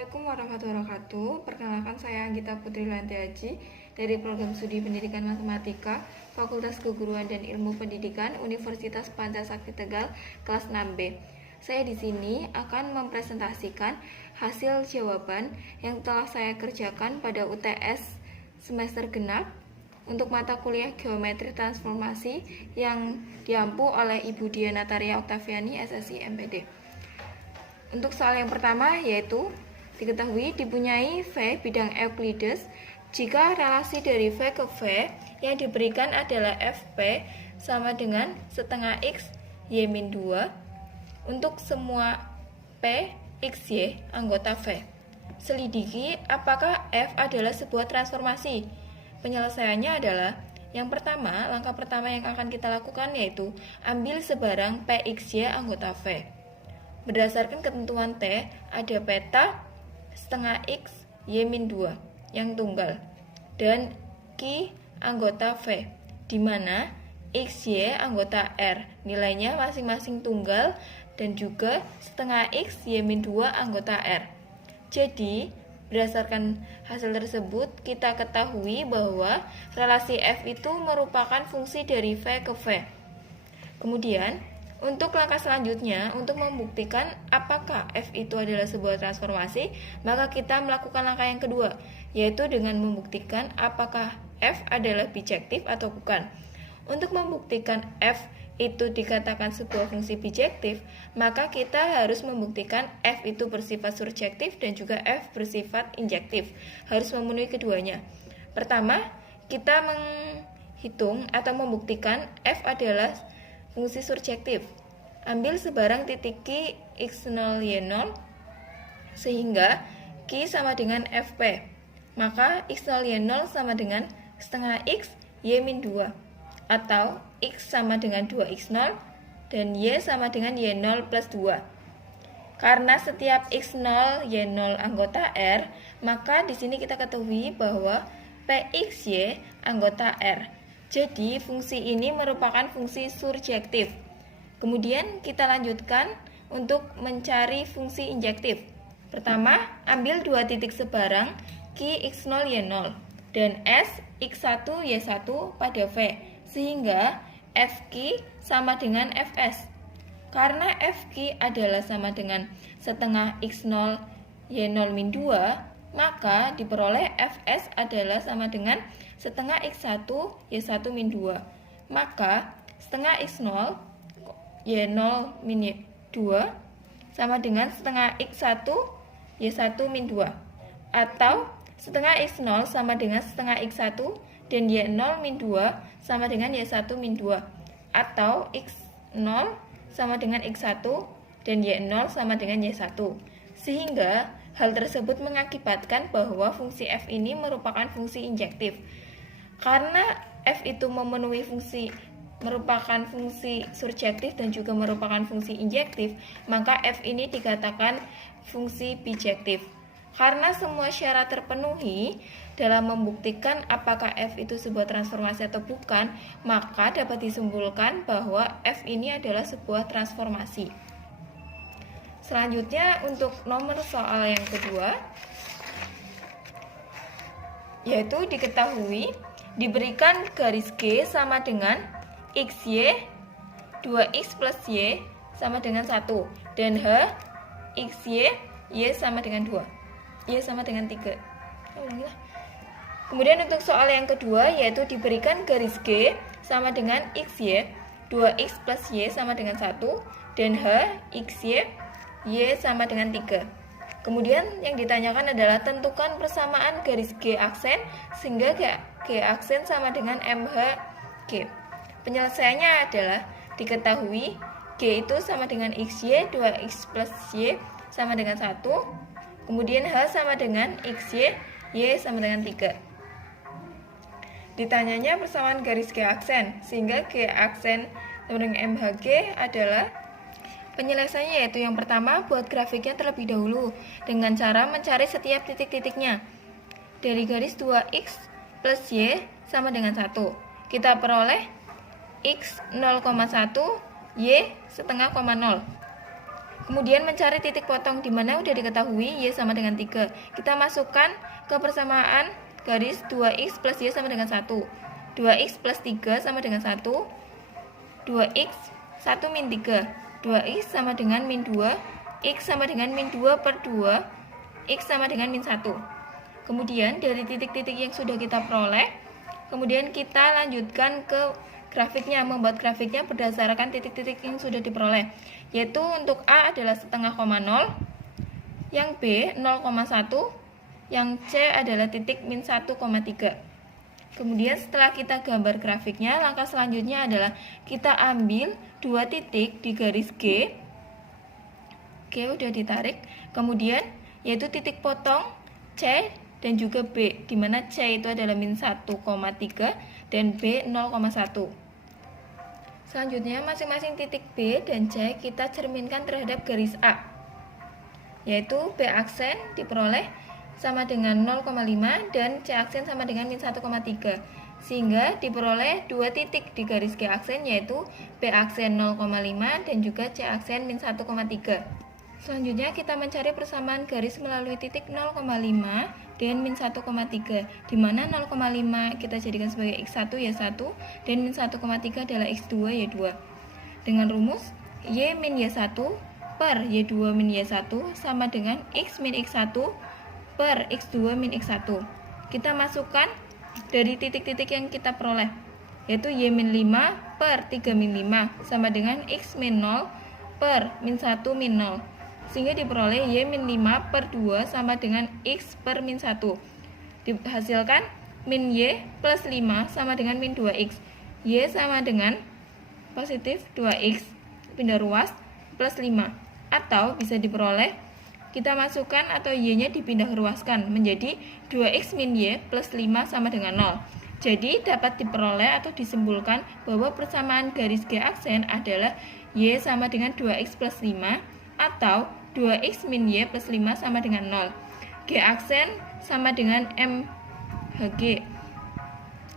Assalamualaikum warahmatullahi wabarakatuh. Perkenalkan, saya Anggita Putri Lantiaji dari Program Studi Pendidikan Matematika Fakultas Keguruan dan Ilmu Pendidikan Universitas Pancasakti Tegal kelas 6B. Saya di sini akan mempresentasikan hasil jawaban yang telah saya kerjakan pada UTS semester genap untuk mata kuliah Geometri Transformasi yang diampu oleh Ibu Diana Taria Oktaviani, SSI MPD. Untuk soal yang pertama yaitu diketahui dipunyai V bidang Euclides jika relasi dari V ke V yang diberikan adalah Fp sama dengan setengah X Y-2 untuk semua P XY anggota V. Selidiki apakah F adalah sebuah transformasi. Penyelesaiannya adalah yang pertama, langkah pertama yang akan kita lakukan yaitu ambil sebarang PXY anggota V. Berdasarkan ketentuan T, ada peta setengah X Y-2 yang tunggal dan Q anggota V, di mana XY anggota R nilainya masing-masing tunggal dan juga setengah X Y-2 anggota R. Jadi, berdasarkan hasil tersebut, kita ketahui bahwa relasi F itu merupakan fungsi dari V ke V. Kemudian, untuk langkah selanjutnya, untuk membuktikan apakah F itu adalah sebuah transformasi, maka kita melakukan langkah yang kedua, yaitu dengan membuktikan apakah F adalah bijektif atau bukan. Untuk membuktikan F itu dikatakan sebuah fungsi bijektif, maka kita harus membuktikan F itu bersifat surjektif dan juga F bersifat injektif. Harus memenuhi keduanya. Pertama, kita menghitung atau membuktikan F adalah fungsi surjektif. Ambil sebarang titik Q X0 Y0 sehingga Q sama dengan Fp. Maka X0 Y0 sama dengan setengah X Y-2 atau X sama dengan 2X0 dan Y sama dengan Y0 plus 2. Karena setiap X0 Y0 anggota R, maka di sini kita ketahui bahwa PXY anggota R. Jadi, fungsi ini merupakan fungsi surjektif. Kemudian, kita lanjutkan untuk mencari fungsi injektif. Pertama, ambil dua titik sebarang Q X0 Y0 dan S X1 Y1 pada V, sehingga FQ sama dengan Fs. Karena FQ adalah sama dengan setengah X0 Y0-2, maka diperoleh Fs adalah sama dengan setengah X1 Y1-2. Maka setengah X0 Y0-2 sama dengan setengah X1 Y1-2. Atau setengah X0 sama dengan setengah X1 dan Y0-2 sama dengan Y1-2. Atau X0 sama dengan X1 dan Y0 sama dengan Y1. Sehingga hal tersebut mengakibatkan bahwa fungsi F ini merupakan fungsi injektif. Karena F itu merupakan fungsi surjektif dan juga merupakan fungsi injektif, maka F ini dikatakan fungsi bijektif. Karena semua syarat terpenuhi dalam membuktikan apakah F itu sebuah transformasi atau bukan, maka dapat disimpulkan bahwa F ini adalah sebuah transformasi. Selanjutnya untuk nomor soal yang kedua, yaitu diketahui diberikan garis G sama dengan XY 2X plus Y sama dengan 1 dan H XY Y sama dengan 2, Y sama dengan 3. Kemudian untuk soal yang kedua, yaitu diberikan garis G sama dengan XY 2X plus Y sama dengan 1 dan H XY Y sama dengan 3. Kemudian yang ditanyakan adalah tentukan persamaan garis G aksen sehingga G aksen sama dengan MHG. Penyelesaiannya adalah diketahui G itu sama dengan XY 2X plus Y sama dengan 1. Kemudian H sama dengan XY, Y sama dengan 3. Ditanyanya persamaan garis G aksen sehingga G aksen sama dengan MHG adalah penyelesaiannya yaitu yang pertama, buat grafiknya terlebih dahulu dengan cara mencari setiap titik-titiknya. Dari garis 2X plus Y sama dengan 1, kita peroleh X 0,1, Y setengah koma 0. Kemudian mencari titik potong di mana udah diketahui Y sama dengan 3. Kita masukkan ke persamaan garis 2X plus Y sama dengan 1. 2X plus 3 sama dengan 1. 2X 1 min 3. 2X sama dengan min 2. X sama dengan min 2 per 2. X sama dengan min 1. Kemudian dari titik-titik yang sudah kita peroleh, kemudian kita lanjutkan ke grafiknya, membuat grafiknya berdasarkan titik-titik yang sudah diperoleh, yaitu untuk A adalah setengah koma 0, yang B 0,1, yang C adalah titik min 1,3. Kemudian setelah kita gambar grafiknya, langkah selanjutnya adalah kita ambil dua titik di garis G. G udah ditarik, kemudian yaitu titik potong C dan juga B, di mana C itu adalah min 1,3 dan B 0,1. Selanjutnya masing-masing titik B dan C kita cerminkan terhadap garis A, yaitu B aksen diperoleh sama dengan 0,5 dan C aksen sama dengan min 1,3, sehingga diperoleh dua titik di garis G aksen, yaitu B aksen 0,5 dan juga C aksen min 1,3. Selanjutnya kita mencari persamaan garis melalui titik 0,5 dan min 1,3, di mana 0,5 kita jadikan sebagai X1 ya 1 dan min 1,3 adalah X2 ya 2. Dengan rumus Y min Y1 per Y2 min Y1 sama dengan X min X1 per X2 min X1. Kita masukkan dari titik-titik yang kita peroleh, yaitu Y min 5 per 3 min 5 sama dengan X min 0 per min 1 min 0, sehingga diperoleh Y min 5 per 2 sama dengan X per min 1. Dihasilkan min Y plus 5 sama dengan min 2X. Y sama dengan positif 2X, pindah ruas, plus 5. Atau bisa diperoleh, kita masukkan atau Y-nya dipindah ruaskan menjadi 2X min Y plus 5 sama dengan 0. Jadi dapat diperoleh atau disimpulkan bahwa persamaan garis G aksen adalah Y sama dengan 2X plus 5 atau 2X min Y plus 5 sama dengan 0. G aksen sama dengan MHG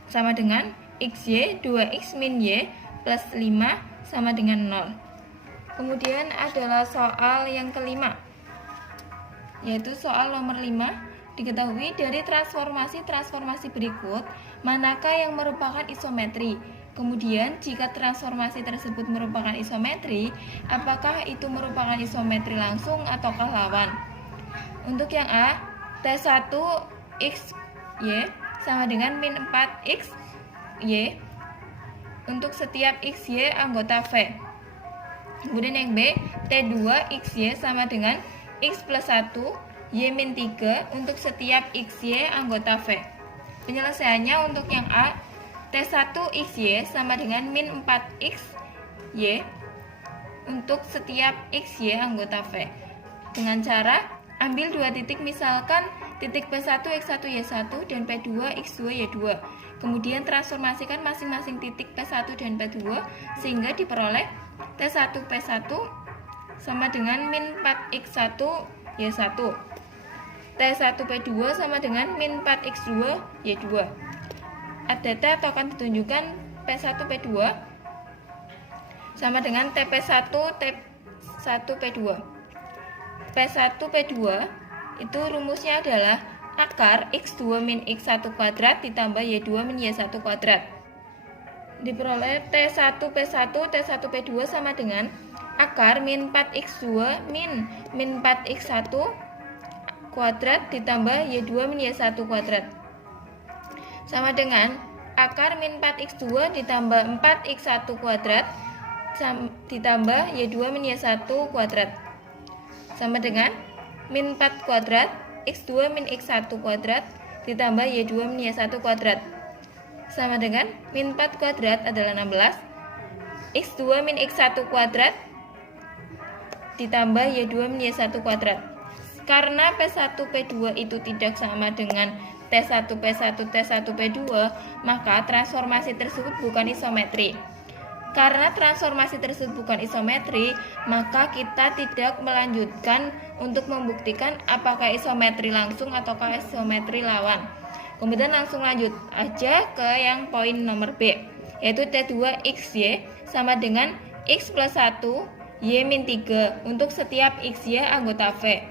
sama dengan XY 2X min Y plus 5 sama dengan 0. Kemudian adalah soal yang kelima, yaitu soal nomor 5. Diketahui dari transformasi berikut manakah yang merupakan isometri. Kemudian jika transformasi tersebut merupakan isometri, apakah itu merupakan isometri langsung ataukah lawan? Untuk yang A, T1 XY sama dengan min 4XY untuk setiap XY anggota V. Kemudian yang B, T2 XY sama dengan X plus 1 Y min 3 untuk setiap XY anggota V. Penyelesaiannya untuk yang A, T1 XY sama dengan min 4XY untuk setiap XY anggota V. Dengan cara ambil dua titik, misalkan titik P1 X1 Y1 dan P2 X2 Y2. Kemudian transformasikan masing-masing titik P1 dan P2 sehingga diperoleh T1 P1 sama dengan min 4X1 Y1. T1 P2 sama dengan min 4X2 Y2. Data atau akan ditunjukkan P1 P2 sama dengan TP1 T1 P2. P1 P2 itu rumusnya adalah akar X2 min X1 kuadrat ditambah Y2 min Y1 kuadrat. Diperoleh T1 P1 T1 P2 sama dengan akar min 4X2 min 4X1 kuadrat ditambah Y2 min Y1 kuadrat sama dengan akar min 4x2 ditambah 4x1 kuadrat ditambah Y2 min Y1 kuadrat sama dengan min 4 kuadrat x2 min x1 kuadrat ditambah Y2 min Y1 kuadrat sama dengan min 4 kuadrat adalah 16, x2 min x1 kuadrat ditambah Y2 min Y1 kuadrat. Karena P1 P2 itu tidak sama dengan T1 P1 T1 P2, maka transformasi tersebut bukan isometri. Karena transformasi tersebut bukan isometri, maka kita tidak melanjutkan untuk membuktikan apakah isometri langsung ataukah isometri lawan. Kemudian langsung lanjut aja ke yang poin nomor B, yaitu T2 XY sama dengan X plus 1 Y-3 untuk setiap XY anggota V.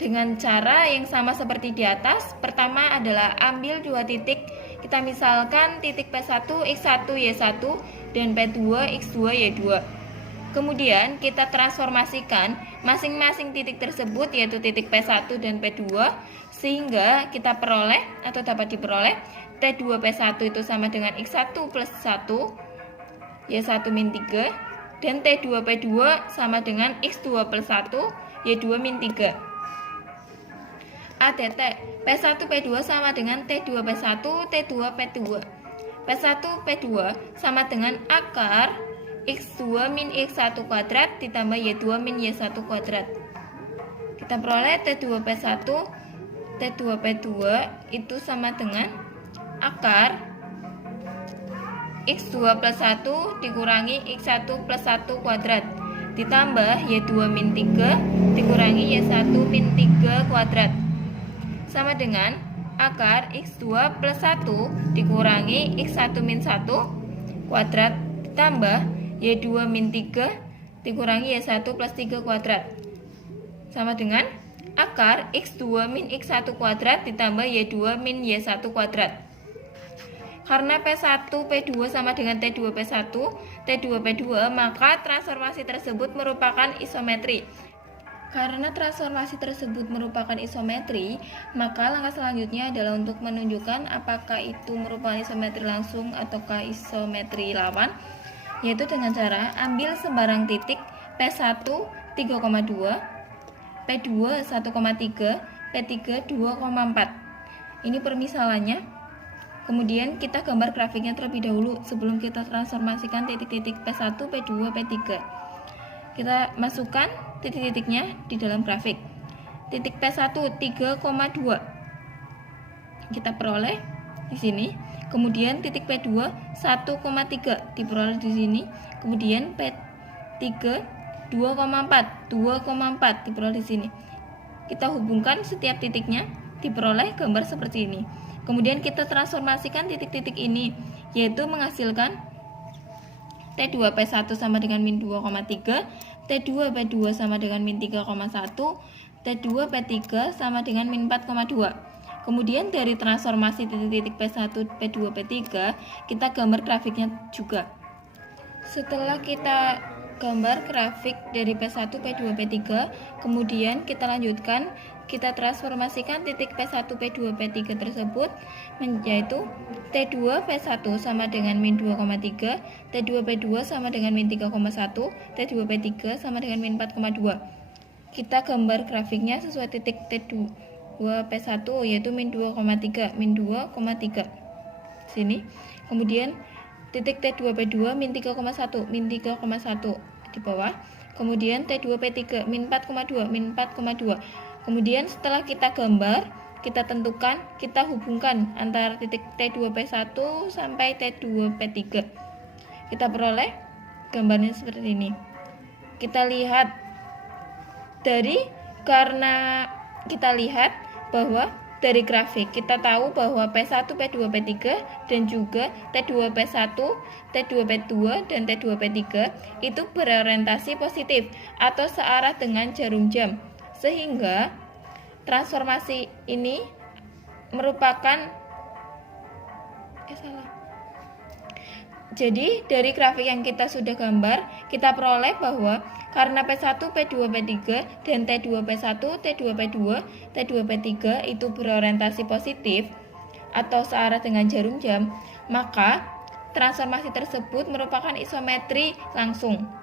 Dengan cara yang sama seperti di atas, pertama adalah ambil dua titik, kita misalkan titik P1 X1 Y1 dan P2 X2 Y2. Kemudian kita transformasikan masing-masing titik tersebut, yaitu titik P1 dan P2, sehingga kita peroleh atau dapat diperoleh T2 P1 itu sama dengan X1 plus 1 Y1 min 3, dan T2 P2 sama dengan X2 plus 1 Y2 min 3. ATT P1 P2 sama dengan T2 P1 T2 P2. P1 P2 sama dengan akar X2 min X1 kuadrat ditambah Y2 min Y1 kuadrat. Kita peroleh T2 P1 T2 P2 itu sama dengan akar X2 plus 1 dikurangi X1 plus 1 kuadrat ditambah Y2 min 3 dikurangi Y1 min 3 kuadrat sama dengan akar X2 plus 1 dikurangi X1 min 1 kuadrat ditambah Y2 min 3 dikurangi Y1 plus 3 kuadrat sama dengan akar X2 min X1 kuadrat ditambah Y2 min Y1 kuadrat. Karena P1 P2 sama dengan T2 P1 T2 P2, maka transformasi tersebut merupakan isometri. Karena transformasi tersebut merupakan isometri, maka langkah selanjutnya adalah untuk menunjukkan apakah itu merupakan isometri langsung ataukah isometri lawan, yaitu dengan cara ambil sembarang titik P1 3,2, P2 1,3, P3 2,4. Ini permisalannya. Kemudian kita gambar grafiknya terlebih dahulu sebelum kita transformasikan titik-titik P1, P2, P3. Kita masukkan titik-titiknya di dalam grafik. Titik P1 3,2 kita peroleh di sini. Kemudian titik P2 1,3 diperoleh di sini. Kemudian P3 2,4 diperoleh di sini. Kita hubungkan setiap titiknya, diperoleh gambar seperti ini. Kemudian kita transformasikan titik-titik ini, yaitu menghasilkan T2 P1 sama dengan min 2,3, T2 P2 sama dengan min 3,1, T2 P3 sama dengan min 4,2. Kemudian dari transformasi titik-titik P1, P2, P3, kita gambar grafiknya juga. Setelah kita gambar grafik dari P1, P2, P3, kemudian kita lanjutkan, kita transformasikan titik P1, P2, P3 tersebut yaitu T2 P1 sama dengan min 2,3, T2 P2 sama dengan min 3,1, T2 P3 sama dengan min 4,2. Kita gambar grafiknya sesuai titik T2 P1 yaitu min 2,3, min 2,3 sini. Kemudian titik T2 P2 min 3,1, min 3,1 di bawah. Kemudian T2 P3 min 4,2, min 4,2. Kemudian setelah kita gambar, kita tentukan, kita hubungkan antara titik T2 P1 sampai T2 P3. Kita peroleh gambarnya seperti ini. Kita lihat karena kita lihat bahwa dari grafik kita tahu bahwa P1, P2, P3 dan juga T2 P1, T2 P2 dan T2 P3 itu berorientasi positif atau searah dengan jarum jam. Sehingga transformasi ini merupakan Jadi dari grafik yang kita sudah gambar, kita peroleh bahwa karena P1, P2, P3 dan T2 P1, T2 P2, T2 P3 itu berorientasi positif atau searah dengan jarum jam, maka transformasi tersebut merupakan isometri langsung.